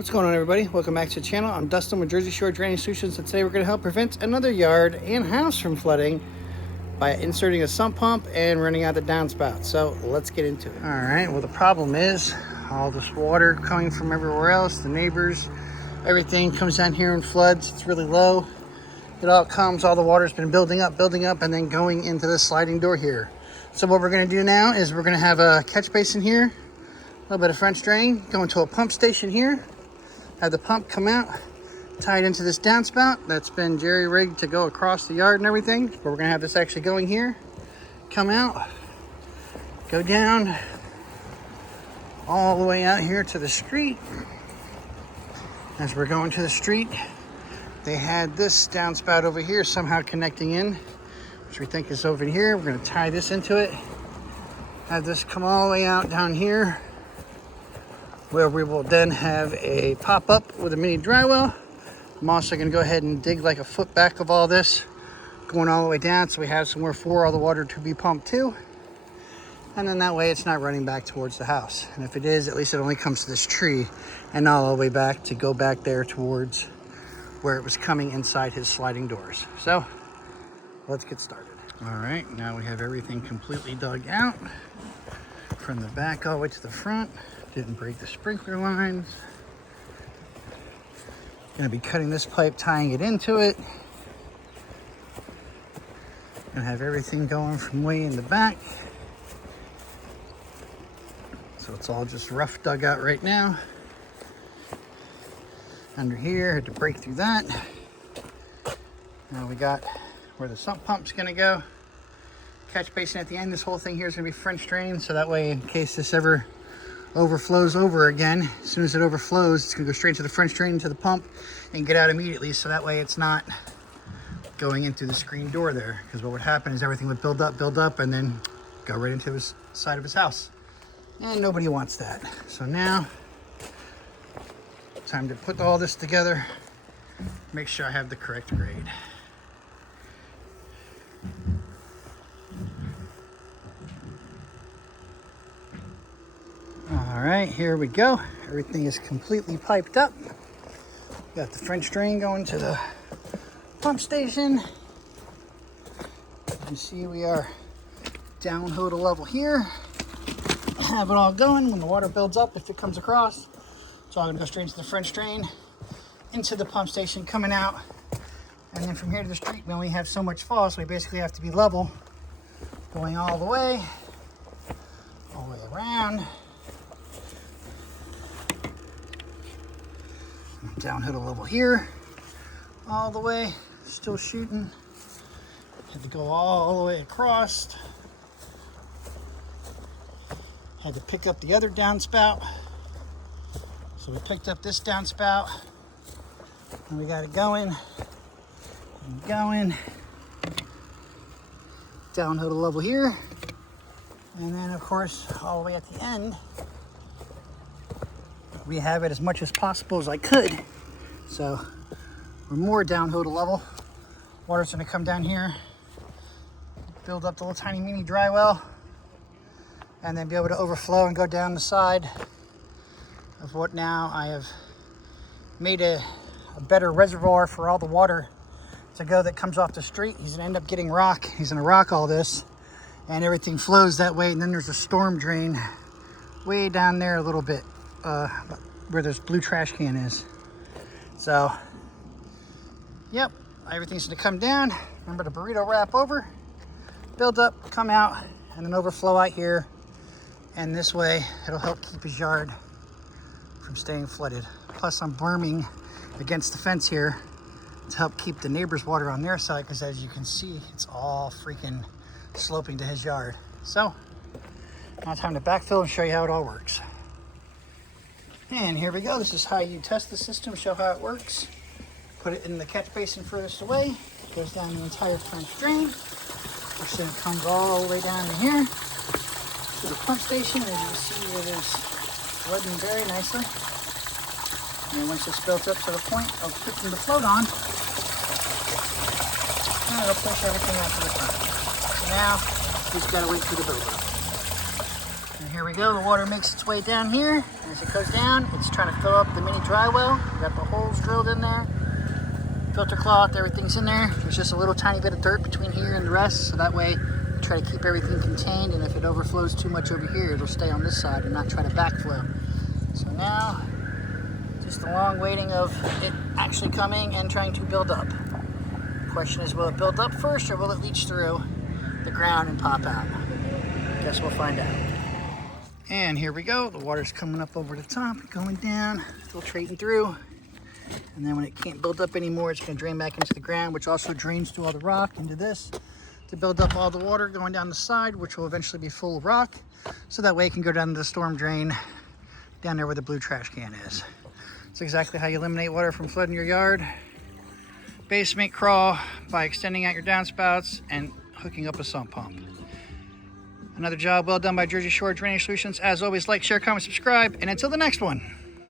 What's going on, everybody? Welcome back to the channel. I'm Dustin with Jersey Shore Drainage Solutions, and today we're going to help prevent another yard and house from flooding by inserting a sump pump and running out the downspout. So let's get into it. All right, well, the problem is all this water coming from everywhere else, the neighbors, everything comes down here and floods. It's really low. It all comes, all the water's been building up, and then going into the sliding door here. So what we're going to do now is we're going to have a catch basin here, a little bit of French drain, go into a pump station here, have the pump come out, tied into this downspout that's been jerry-rigged to go across the yard and everything. But we're gonna have this actually going here, come out, go down, all the way out here to the street. As we're going to the street, they had this downspout over here somehow connecting in, which we think is over here. We're gonna tie this into it, have this come all the way out down here, where we will then have a pop-up with a mini dry well. I'm also going to go ahead and dig like a foot back of all this, going all the way down, so we have somewhere for all the water to be pumped to. And then that way it's not running back towards the house. And if it is, at least it only comes to this tree and not all the way back to go back there towards where it was coming inside his sliding doors. So let's get started. All right, now we have everything completely dug out from the back all the way to the front. Didn't break the sprinkler lines. Gonna be cutting this pipe, tying it into it. Gonna have everything going from way in the back. So it's all just rough dug out right now. Under here, had to break through that. Now we got where the sump pump's gonna go. Catch basin at the end. This whole thing here is gonna be French drain, so that way in case this ever overflows over again, as soon as it overflows, it's gonna go straight to the French drain, into the pump, and get out immediately, so that way it's not going into the screen door there, because what would happen is everything would build up, and then go right into his side of his house, and nobody wants that. So now, time to put all this together, make sure I have the correct grade. All right, here we go. Everything is completely piped up. Got the French drain going to the pump station. You can see we are down to level here. Have it all going. When the water builds up, if it comes across, it's all gonna go straight into the French drain, into the pump station, coming out. And then from here to the street, we only have so much fall, so we basically have to be level, going all the way around. Downhill level here, all the way, still shooting. Had to go all the way across. Had to pick up the other downspout. So we picked up this downspout, and we got it going and going. Downhill to level here, and then of course all the way at the end, we have it as much as possible as I could. So we're more downhill to level. Water's gonna come down here, build up the little tiny mini dry well, and then be able to overflow and go down the side of what now I have made a better reservoir for all the water to go that comes off the street. He's gonna end up getting rock. He's gonna rock all this, and everything flows that way. And then there's a storm drain way down there a little bit, where this blue trash can is. So, yep, everything's gonna come down. Remember to burrito wrap over, build up, come out, and then overflow out here. And this way, it'll help keep his yard from staying flooded. Plus, I'm berming against the fence here to help keep the neighbor's water on their side, because as you can see, it's all freaking sloping to his yard. So, now time to backfill and show you how it all works. And here we go. This is how you test the system, show how it works. Put it in the catch basin furthest away. Goes down the entire French drain, which then comes all the way down to here to the pump station. As you can see, it is flooding very nicely. And once it's built up to the point of putting the float on, it'll push everything out to the front. So now, we just gotta wait for the build up. here we go. The water makes its way down here. As it goes down, it's trying to fill up the mini dry well. We got the holes drilled in there. Filter cloth, everything's in there. There's just a little tiny bit of dirt between here and the rest, so that way we try to keep everything contained, and if it overflows too much over here, it'll stay on this side and not try to backflow. So now, just a long waiting of it actually coming and trying to build up. The question is, will it build up first or will it leach through the ground and pop out? Guess we'll find out. And here we go. The water's coming up over the top, going down, filtrating through. And then when it can't build up anymore, it's going to drain back into the ground, which also drains through all the rock into this to build up all the water going down the side, which will eventually be full of rock. So that way it can go down to the storm drain down there where the blue trash can is. That's exactly how you eliminate water from flooding your yard. Basement crawl by extending out your downspouts and hooking up a sump pump. Another job well done by Jersey Shore Drainage Solutions. As always, like, share, comment, subscribe, and until the next one.